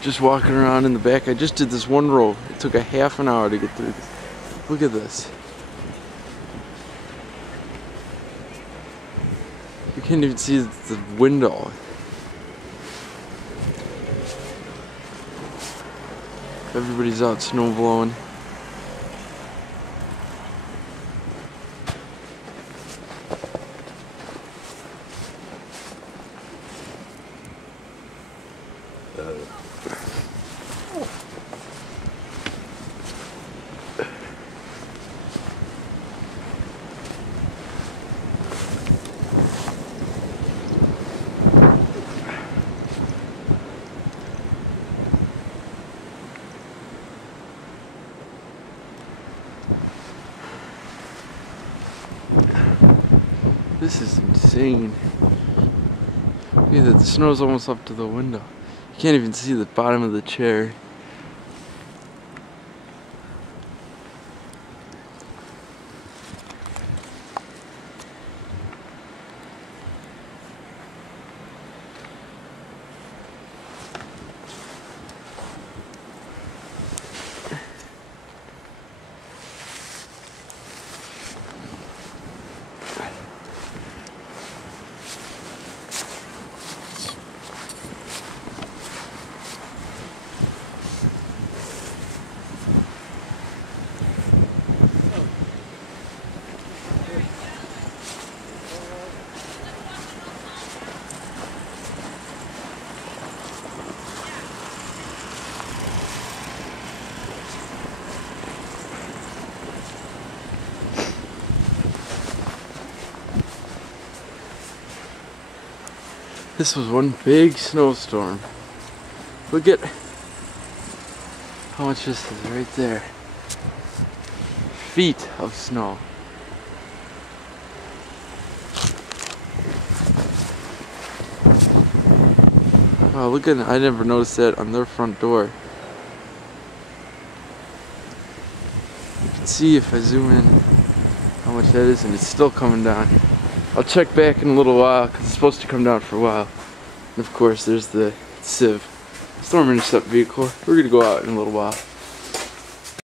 Just walking around in the back. I just did this one row. It took a half an hour to get through this. Look at this. You can't even see the window. Everybody's out snow blowing. This is insane. Look at that, the snow's almost up to the window. You can't even see the bottom of the chair. This was one big snowstorm. Look at how much this is right there. Feet of snow. Wow, look at it. I never noticed that on their front door. You can see if I zoom in how much that is, and it's still coming down. I'll check back in a little while because it's supposed to come down for a while. And of course, there's the sieve, storm intercept vehicle. We're gonna go out in a little while.